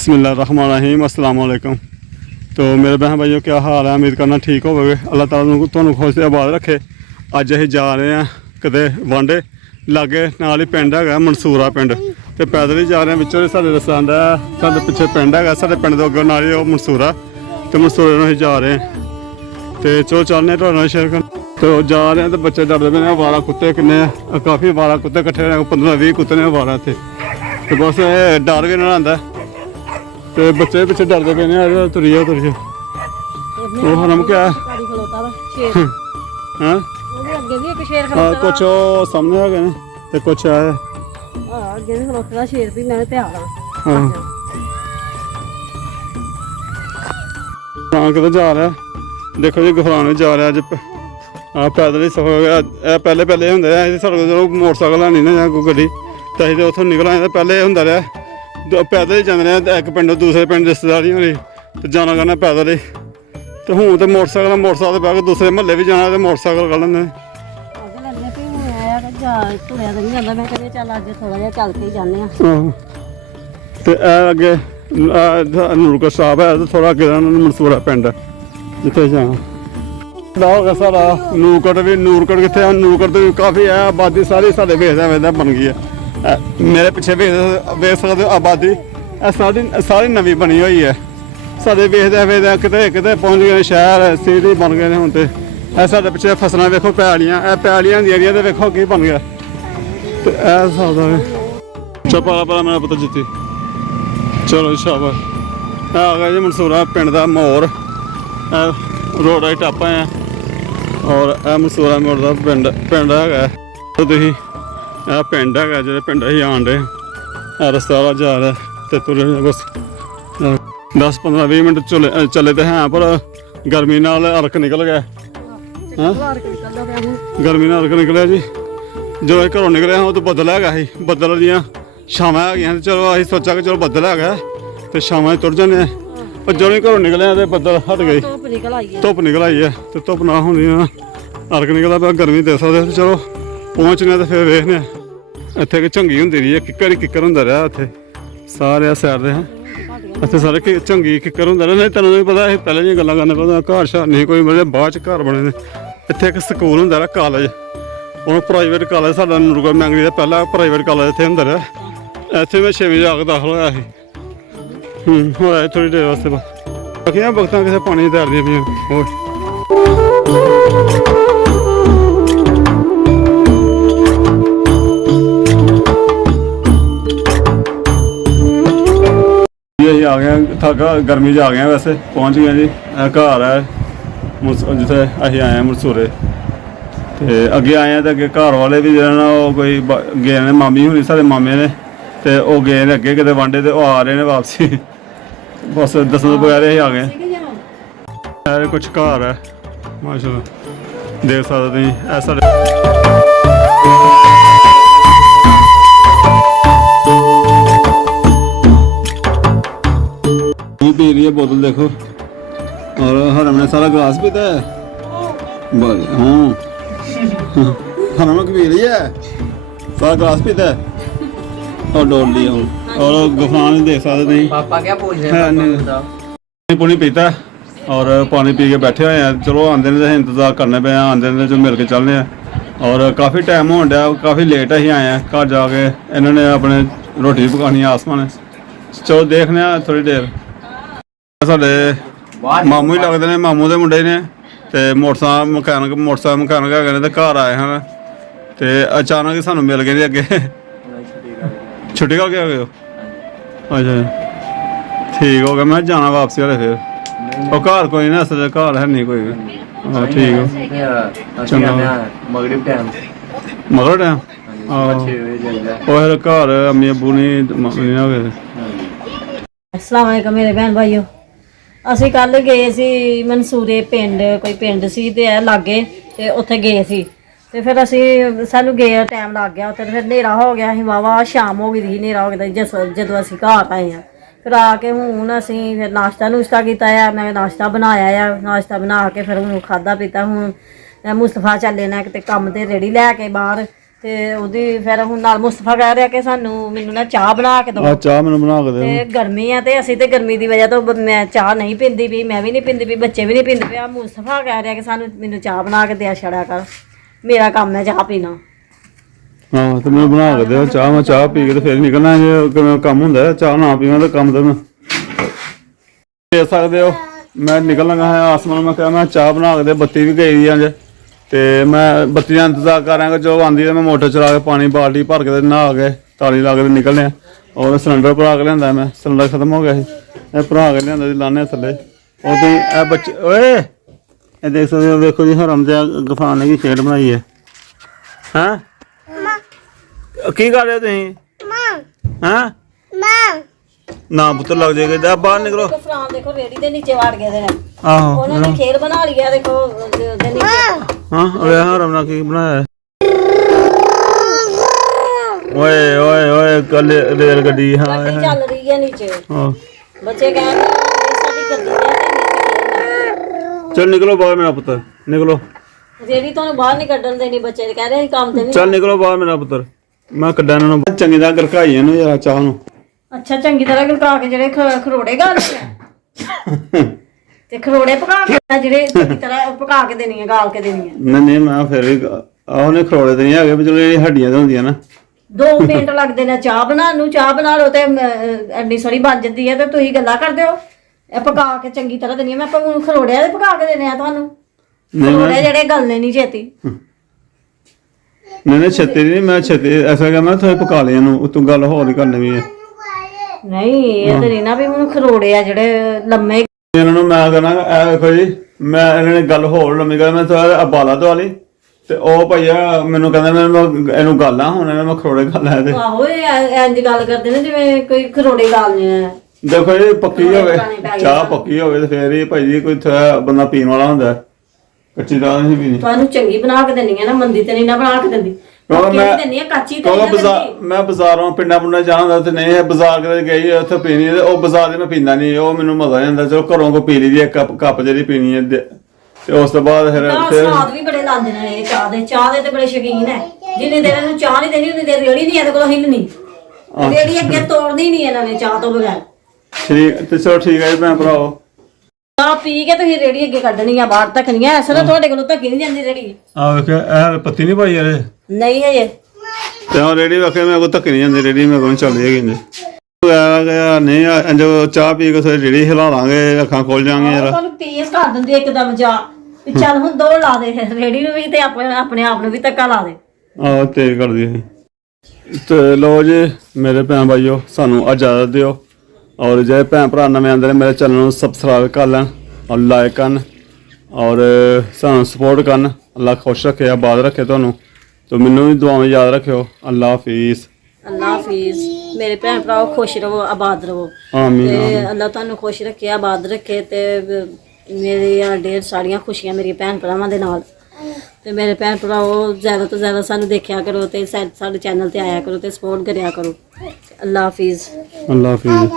बिस्मिल्लाहिर्रहमानिर्रहीम अस्सलाम वालेकुम। तो मेरे बहन भाइयों क्या हाल है, उम्मीद करना ठीक होवे। अल्लाह ताला तुहानू खुश ते आबाद रखे। अज असीं जा रहे हैं किते वांडे लागे नाल ही पिंड है मनसूरा पिंड, तो पैदल ही जा रहे हैं। विचों साडे रस्ता आंदा है, साडे पिछे पिंड है, साडे पिंड दे अग्गों नाल ही ओह मनसूरा, तो मनसूरे नूं असीं जा रहे हैं। तो चलो चलने तुहाडे नाल शेयर कर। तो जा रहे हैं तो बच्चे डरदे पे ने, अवारा कुत्ते किन्ने काफ़ी अवारा कुत्ते कट्ठे ने, 15-20 कुत्ते ने अवारा इत्थे। तो बस डर भी ना आंदा, तो बच्चे पिछे डरते पे ने, तुरियो तुरियो। वो हरम क्या है कुछ सामने आ गए तो कुछ है किधर जा रहा है। देखो जी गुफरान जा रहा है अज पैदल ही सफर हो गया। पहले पहले होंगे साढ़े को मोटरसाइकिल है नहीं ना कोई गड्डी, तो अं उतों निकल आए। पहले होंगे रहा पैदल ही जाते रहे, एक पिंड दूसरे पिंड रिश्तेदारी होनी तो जाना करना पैदल ही। तो हूँ तो मोटरसाइकिल बह के दूसरे महल्ले भी जाना तो मोटरसाइकिल कर लेंगे। तो अगे नूरगढ़ साहब है, तो थोड़ा अगे मनसूरा पिंड जिथे जाना हो गया सारा। नूरगढ़ कितने, नूरगढ़ तो काफ़ी है आबादी, सारी साढ़े वेखदा वेखदा बन गई है। मेरे पिछे वेख सकते आबादी सारी नवी बनी हुई है। साढ़े वेखदे वेखदे किते किते पहुँच गए, शहर सिटी बन गए हूँ। तो साढ़े पिछे फसलां वेखो, पैलियां होंदियां तो वेखो की बन गया। तो चल पाला पाला मेरा पुत्तर जित्ती। चलो शाबाश। आ गया जी मनसूरा पिंड का मोड़, रोड आई टापा है और मनसूरा मोड़ का पिंड है। तो तुसीं पिंड है जो पिंड ही आन डे, रस्ता जा रहा तो तुरे बस 10-15-20 मिनट चले तो हैं, पर गर्मी नाल अर्क निकल गया। गर्मी नाल अर्क निकलिया जी। जो घरों निकले हाँ तो बदल है, बदल दियाँ छावां है। चलो असीं सोचा कि चलो बदल है तो छावां तुर जाने, पर जो घरों निकले तो बदल हट गई, धुप्प निकल आई है। तो धुप्प ना होनी अर्क निकला पे गर्मी दे सकते। तो चलो पहुँचने तो फिर वेखने। इत्थे झंगी होंदी रही है, किक्कर ही किक्कर होंदा रहा इत्थे सारे सैड दे। इत्थे सारे झंगी किक्कर होंदा रहा। नहीं तेनों नहीं पता, असीं पैह्लें दियां गल्लां करने पता घर शहर नहीं कोई, मतलब बाद च घर बने ने। इत्थे एक स्कूल होंदा रहा कालेज, हूँ प्राइवेट कालेज साडा नूरगढ़ मैंगरी का पहला प्राइवेट कालेज इत्थे होंदा रहा। इत्थे मैं 6वीं जाके दाखल होया ही। होया थोड़ी देर वास्ते बाकी बगतां किसे पानी तैरदियां पियां। आ गए थका गर्मी च आ गए, वैसे पहुँच गए जी। घर है जिथे असीं आए हैं मनसूरे, तो अगे आए हैं तो अगे घर वाले भी जो ना कोई गए ने, मामी होनी साढ़े मामे ने, तो वह गए ने अगे किते वांडे, तो आ रहे हैं वापसी। बस दसन तो बगैर ही आ गए। कुछ घर है माशाल्लाह देख सकते तुसीं ऐसा। पी रही है बोतल देखो, और हरम ने सारा गिलास पीता है। हाँ हरम पी रही है, सारा गिलास पीता है और डोल लिया। और गुफरान देख सकते पापा क्या पूछ रहे हैं, पानी पीता है और पानी पी के बैठे हुए हैं। चलो आंदे ने इंतजार करने पे, आंदे ने जो मिल के चलने हैं। और काफ़ी टाइम हो गया, काफ़ी लेट ही आए हैं घर जाके। इन्होंने अपने रोटी पकानी आसमान। चलो देखने थोड़ी देर। साढ़े मामू ही लगते हैं, मामू के मुंडे ने, तो मोटरसाइकिल मकैनिक है, तो घर आए हैं। तो अचानक ही सानू मिल गए अगे। छुट्टी करके आ गए हो? अच्छा ठीक हो गया। मैं जाना वापसी वाले फिर और घर कोई ना, असल घर है नहीं कोई। हाँ ठीक हो चंगा। मगरिब टाइम फिर घर अम्मी अबू नहीं हो गए। अस्सलाम वालेकुम मेरे भैन भाइयों। ਅਸੀਂ ਕੱਲ ਗਏ ਸੀ ਮਨਸੂਰੇ ਪਿੰਡ, ਕੋਈ ਪਿੰਡ ਸੀ ਤੇ ਇਹ ਲਾਗੇ, ਤੇ ਉੱਥੇ ਗਏ ਸੀ। ਤੇ ਫਿਰ ਅਸੀਂ ਸਾਨੂੰ ਗਏ ਟਾਈਮ ਲੱਗ ਗਿਆ ਉੱਥੇ, ਫਿਰ ਹਨੇਰਾ ਹੋ ਗਿਆ ਸੀ, ਵਾਵਾ ਸ਼ਾਮ ਹੋ ਗਈ ਸੀ, ਹਨੇਰਾ ਹੋ ਗਿਆ ਜਦੋਂ ਅਸੀਂ ਘਰ ਆਏ ਹਾਂ। ਫਿਰ ਆ ਕੇ ਹੁਣ ਅਸੀਂ ਫਿਰ ਨਾਸ਼ਤਾ ਕੀਤਾ ਆ। ਮੈਂ ਨਾਸ਼ਤਾ ਬਣਾਇਆ ਆ, ਨਾਸ਼ਤਾ ਬਣਾ ਕੇ ਫਿਰ ਹੁਣ ਖਾਧਾ ਪੀਤਾ। ਹੁਣ ਮੁਸਤਫਾ ਚੱਲੇ ਨੇ ਕਿਤੇ ਕੰਮ ਤੇ ਰੇੜੀ ਲੈ ਕੇ ਬਾਹਰ, ਤੇ ਉਹਦੀ ਫਿਰ ਹੁਣ ਨਾਲ ਮੁਸਤਫਾ ਕਹਿ ਰਿਹਾ ਕਿ ਮੈਨੂੰ ਨਾ ਚਾਹ ਬਣਾ ਕੇ ਦਿਓ। ਆ ਚਾਹ ਮੈਨੂੰ ਬਣਾ ਕੇ ਦੇ। ਤੇ ਗਰਮੀ ਆ ਤੇ ਅਸੀਂ ਤੇ ਗਰਮੀ ਦੀ ਵਜ੍ਹਾ ਤੋਂ ਮੈਂ ਚਾਹ ਨਹੀਂ ਪੀਂਦੀ ਵੀ, ਮੈਂ ਵੀ ਨਹੀਂ ਪੀਂਦੀ ਵੀ, ਬੱਚੇ ਵੀ ਨਹੀਂ ਪੀਂਦੇ ਪਏ। ਆ ਮੁਸਤਫਾ ਕਹਿ ਰਿਹਾ ਕਿ ਮੈਨੂੰ ਚਾਹ ਬਣਾ ਕੇ ਦਿਆ ਛੜਿਆ ਕਰ, ਮੇਰਾ ਕੰਮ ਹੈ ਚਾਹ ਪੀਣਾ। ਹਾਂ ਤੇ ਮੈਨੂੰ ਬਣਾ ਕੇ ਦਿਓ ਚਾਹ, ਮੈਂ ਚਾਹ ਪੀ ਕੇ ਤੇ ਫਿਰ ਨਿਕਲਣਾ। ਜੇ ਕਿਵੇਂ ਕੰਮ ਹੁੰਦਾ ਚਾਹ ਨਾ ਪੀਵਾਂ ਤਾਂ ਕੰਮ ਤਾਂ ਮੈਂ ਦੇ ਸਕਦੇ ਹੋ। ਮੈਂ ਨਿਕਲ ਲਗਾ ਹਾਂ ਆਸਮਾਨ, ਮੈਂ ਕਿਹਾ ਮੈਂ ਚਾਹ ਬਣਾ ਕੇ ਦੇ, ਬੱਤੀ ਵੀ ਗਈ ਦੀ ਅੱਜ ਤੇ ਮੈਂ ਬੱਤੀ ਦਾ ਇੰਤਜ਼ਾਰ ਕਰਾਂਗਾ, ਜੋ ਆਉਂਦੀ ਹੈ ਮੈਂ ਮੋਟਰ ਚਲਾ ਕੇ ਪਾਣੀ ਬਾਲਟੀ ਭਰ ਕੇ ਤੇ ਨਹਾ ਕੇ ਤਾਲੀ ਲਾ ਕੇ ਨਿਕਲਨੇ ਆ। ਔਰ ਸਿਲੰਡਰ ਭਰਾ ਕੇ ਲਿਆਂਦਾ, ਮੈਂ ਸਿਲੰਡਰ ਖਤਮ ਹੋ ਗਿਆ ਸੀ, ਇਹ ਭਰਾ ਕੇ ਲਿਆਂਦਾ ਸੀ, ਲਾਣੇ ਥੱਲੇ। ਉਦੋਂ ਇਹ ਬੱਚੇ ਓਏ ਇਹ ਦੇਖ ਸਕਦੇ ਹੋ, ਵੇਖੋ ਜੀ ਹਰਮ ਤੇ ਗਫਾਨ ਨੇ ਕੀ ਸ਼ੇਡ ਬਣਾਈ ਹੈ। ਹੈਂ ਕੀ ਕਰ ਰਹੇ ਹੋ ਤੁਸੀਂ? ਹੈਂ ਨਾ ਪੁੱਤਰ ਲੱਗ ਜਾਏਗਾ, ਜਾ ਬਾਹਰ ਨਿਕਲੋ। ਫਰਾਂ ਦੇਖੋ ਰੇੜੀ ਦੇ ਨੀਚੇ ਵੜ ਗਏ ਦੇ ਨੇ, ਆਹੋ ਉਹਨਾਂ ਨੇ ਖੇਲ ਬਣਾ ਲਿਆ ਦੇਖੋ ਉਹਦੇ ਨੀਚੇ। ਹਾਂ ਓਏ ਹਰਮ ਨੇ ਕੀ ਬਣਾਇਆ? ਓਏ ਓਏ ਓਏ ਕੱਲ ਰੇਲ ਗੱਡੀ। ਹਾਂ ਗੱਡੀ ਚੱਲ ਰਹੀ ਹੈ ਨੀਚੇ, ਹਾਂ ਬੱਚੇ ਕਹਿੰਦੇ ਇਹ ਸਾਡੀ ਗੱਡੀ ਹੈ ਤੇ ਚੱਲ ਨਿਕਲੋ ਬਾਹਰ ਮੇਰਾ ਪੁੱਤਰ, ਨਿਕਲੋ। ਰੇੜੀ ਤੁਹਾਨੂੰ ਬਾਹਰ ਨਹੀਂ ਕੱਢਣ ਦੇਣੀ, ਬੱਚੇ ਕਹਿ ਰਹੇ ਅਸੀਂ ਕੰਮ ਤੇ ਨਹੀਂ। ਚੱਲ ਨਿਕਲੋ ਬਾਹਰ ਮੇਰਾ ਪੁੱਤਰ, ਮੈਂ ਕੱਢਾਂ ਇਹਨਾਂ ਨੂੰ ਚੰਗੀ ਤਰ੍ਹਾਂ ਗਰਕਾਈ ਇਹਨੂੰ ਯਾਰ ਚਾਹ ਨੂੰ। ਅੱਛਾ ਚੰਗੀ ਤਰ੍ਹਾਂ ਗਲਕਾ ਕੇ ਜਿਹੜੇ ਖਰੋੜੇ ਗਾਲਣੇ ਆ ਤੇ ਖਰੋੜੇ ਪਕਾ ਕੇ ਜਿਹੜੇ ਚੰਗੀ ਤਰ੍ਹਾਂ ਪਕਾ ਕੇ ਦੇਣੀ ਹੈ, ਗਾਲ ਕੇ ਦੇਣੀ ਹੈ। ਨਹੀਂ ਮੈਂ ਫਿਰ ਵੀ ਉਹਨੇ ਖਰੋੜੇ ਤੇ ਨਹੀਂ ਹੈਗੇ ਵੀ, ਚਲੋ ਇਹ ਹੱਡੀਆਂ ਤਾਂ ਹੁੰਦੀਆਂ ਨਾ। 2 ਮਿੰਟ ਲੱਗਦੇ ਨੇ ਚਾਹ ਬਣਾਉਣ ਨੂੰ, ਚਾਹ ਬਣਾ ਲਓ ਤੇ ਐਡੀ ਸੋਹਣੀ ਬਣ ਜਾਂਦੀ ਹੈ ਤੇ ਤੁਸੀਂ ਗੱਲਾਂ ਕਰਦੇ ਹੋ। ਇਹ ਪਕਾ ਕੇ ਚੰਗੀ ਤਰ੍ਹਾਂ ਦੇਣੀ ਹੈ, ਮੈਂ ਖਰੋੜਿਆਂ ਦੇ ਪਕਾ ਕੇ ਦੇਣੇ ਆ ਤੁਹਾਨੂੰ। ਖਰੋੜੇ ਜਿਹੜੇ ਗਲਨੇ ਨਹੀਂ ਛੇਤੀ। ਨਹੀਂ ਛੇਤੀ ਨਹੀਂ, ਮੈਂ ਛੇਤੀ ਐਸਾ ਕਰਨਾ ਥੋੜੇ ਪਕਾ ਲਿਆ ਇਹਨੂੰ, ਤੂੰ ਗੱਲ ਹੋਰ ਹੀ ਕਰਨੀ ਵੀ ਹੈ। ਨਹੀਂ ਇਹ ਤੇ ਨਹੀਂ ਨਾ ਵੀ ਮੈਨੂੰ ਖਰੋੜੇ ਆ ਜਿਹੜੇ ਲੰਮੇ। ਇਹਨਾਂ ਨੂੰ ਮੈਂ ਕਹਿੰਦਾ ਇਹ ਵੇਖੋ ਜੀ, ਮੈਂ ਇਹਨਾਂ ਨੇ ਗੱਲ ਹੋਰ ਲੰਮੀ ਕਰ, ਮੈਂ ਥੋੜਾ ਅਬਾਲਾ ਦਵਾ ਲਈ ਤੇ ਉਹ ਭਈਆ ਮੈਨੂੰ ਕਹਿੰਦਾ ਮੈਂ ਇਹਨੂੰ ਗੱਲ ਆ, ਹੁਣ ਇਹਨਾਂ ਮੈਂ ਖਰੋੜੇ ਗੱਲ ਆ ਤੇ ਆਹੋ ਇਹ ਇੰਜ ਗੱਲ ਕਰਦੇ ਨੇ ਜਿਵੇਂ ਕੋਈ ਖਰੋੜੇ ਗਾਲਨੇ ਆ। ਦੇਖੋ ਜੀ ਪੱਕੀ ਹੋਵੇ ਚਾਹ, ਪੱਕੀ ਹੋਵੇ ਤੇ ਫੇਰ ਹੀ ਭਾਈ ਜੀ ਕੋਈ ਬੰਦਾ ਪੀਣ ਵਾਲਾ ਹੁੰਦਾ, ਕੱਚੀ ਚਾਹ ਨਹੀਂ ਪੀਣੀ। ਤੁਹਾਨੂੰ ਚੰਗੀ ਬਣਾ ਕੇ ਦੇਣੀ ਹੈ ਨਾ, ਮੰਦੀ ਤੇ ਨਹੀਂ ਨਾ ਬਣਾ ਕੇ ਦਿੰਦੀ। ਮੈਂ ਬਾਜ਼ਾਰੋਂ ਪਿੰਡਾਂ ਜਾਣਾ ਤੇ ਨਹੀਂ ਹੈ, ਬਾਜ਼ਾਰ ਕਦੇ ਗਈ ਉੱਥੇ ਪੀਣੀ, ਉਹ ਬਾਜ਼ਾਰ ਦੀ ਮੈਂ ਪੀਂਦਾ ਨਹੀਂ, ਉਹ ਮੈਨੂੰ ਮਜ਼ਾ ਨਹੀਂ ਆਉਂਦਾ। ਚਲੋ ਘਰੋਂ ਕੋ ਪੀ ਲਈ ਦੀ ਕੱਪ ਜਿਹੜੀ ਪੀਣੀ ਹੈ ਤੇ ਉਸ ਤੋਂ ਬਾਅਦ ਫਿਰ ਸਵਾਦ ਵੀ ਬੜੇ ਲਾਉਂਦੇ ਨੇ ਇਹ ਚਾਹ ਦੇ ਤੇ ਬੜੇ ਸ਼ੌਕੀਨ ਹੈ। ਜਿੰਨੇ ਦੇਰ ਇਹਨੂੰ ਚਾਹ ਨਹੀਂ ਦੇਣੀ ਉਨੀ ਦੇਰ ਰੇੜੀ ਨਹੀਂ ਇਹਦੇ ਕੋਲ ਹਿੱਲਣੀ, ਰੇੜੀ ਅੱਗੇ ਤੋੜਨੀ ਨਹੀਂ ਇਹਨਾਂ ਨੇ ਚਾਹ ਤੋਂ ਬਗੈਰ। ਠੀਕ ਤੇ ਚਲੋ ਠੀਕ ਹੈ ਜੀ ਭੈਣ ਭਰਾਓ, ਚਾਹ ਪੀ ਕੇ ਤੁਸੀਂ ਰੇੜੀ ਅੱਗੇ ਕੱਢਣੀ ਆ, ਬਾਹਰ ਤੱਕ ਨਹੀਂ ਐਸਾ ਤਾਂ ਤੁਹਾਡੇ ਕੋਲੋਂ ਧੱਕੀ ਨਹੀਂ ਜਾਂਦੀ ਰੇੜੀ। ਆ ਵੇਖਿਆ ਇਹ ਪੱਤੀ ਨਹੀਂ ਪਾਈ ਯਾਰ, ਨਹੀਂ ਹੈ ਤੇ ਉਹ ਰੇੜੀ ਵੇਖਿਆ ਮੇਰੇ ਕੋਲ ਧੱਕੀ ਨਹੀਂ ਜਾਂਦੀ, ਰੇੜੀ ਮੇਰੇ ਕੋਲ ਚੱਲਦੀ ਹੈਗੀ ਇੰਜ ਨਹੀਂ ਜੋ ਚਾਹ ਪੀ ਕੇ ਥੋੜੀ ਰੇੜੀ ਹਿਲਾ ਲਾਂਗੇ, ਅੱਖਾਂ ਖੋਲ ਜਾਣਗੇ ਯਾਰ। ਤੁਹਾਨੂੰ ਤੇਜ਼ ਕਰ ਦਿੰਦੀ ਇੱਕਦਮ ਚਾਹ ਵੀ ਚੱਲ ਹੁਣ ਦੌੜ ਲਾ ਦੇ ਰੇੜੀ ਨੂੰ ਵੀ ਤੇ ਆਪਣੇ ਆਪ ਨੂੰ ਵੀ ਧੱਕਾ ਲਾ ਦੇ। ਆਹੋ ਤੇਜ਼ ਕਰਦੀ ਹੈ। ਤੇ ਲਓ ਜੀ ਮੇਰੇ ਭੈਣ ਭਾਈਓ, ਸਾਨੂੰ ਇਜਾਜ਼ਤ ਦਿਓ, ਔਰ ਜੇ ਭੈਣ ਭਰਾ ਨਵੇਂ ਆਉਂਦੇ ਨੇ ਮੇਰੇ ਚੈਨਲ ਨੂੰ ਸਬਸਕ੍ਰਾਈਬ ਕਰ ਲੈਣ ਔਰ ਲਾਈਕ ਕਰਨ ਔਰ ਸਾਨੂੰ ਸਪੋਰਟ ਕਰਨ। ਅੱਲਾ ਖੁਸ਼ ਰੱਖੇ, ਆਬਾਦ ਰੱਖੇ ਤੁਹਾਨੂੰ, ਤੇ ਮੈਨੂੰ ਵੀ ਦੁਆਵਾਂ ਯਾਦ ਰੱਖਿਓ। ਅੱਲਾ ਹਾਫਿਜ਼। ਅੱਲਾ ਹਾਫਿਜ਼। ਮੇਰੇ ਭੈਣ ਭਰਾਓ ਖੁਸ਼ ਰਹੋ, ਆਬਾਦ ਰਹੋ। ਆਮੀਨ। ਤੇ ਅੱਲਾ ਤੁਹਾਨੂੰ ਖੁਸ਼ ਰੱਖੇ, ਆਬਾਦ ਰੱਖੇ ਤੇ ਮੇਰੀਆਂ ਢੇਰ ਸਾਰੀਆਂ ਖੁਸ਼ੀਆਂ ਮੇਰੀ ਭੈਣ ਭਰਾਵਾਂ ਦੇ ਨਾਲ। ਤੇ ਮੇਰੇ ਭੈਣ ਭਰਾਓ ਜ਼ਿਆਦਾ ਤੋਂ ਜ਼ਿਆਦਾ ਸਾਨੂੰ ਦੇਖਿਆ ਕਰੋ ਤੇ ਸਾਡੇ ਚੈਨਲ ਤੇ ਆਇਆ ਕਰੋ ਤੇ ਸਪੋਰਟ ਕਰਿਆ ਕਰੋ। ਅੱਲਾ ਹਾਫਿਜ਼। ਅੱਲਾ ਹਾਫਿਜ਼।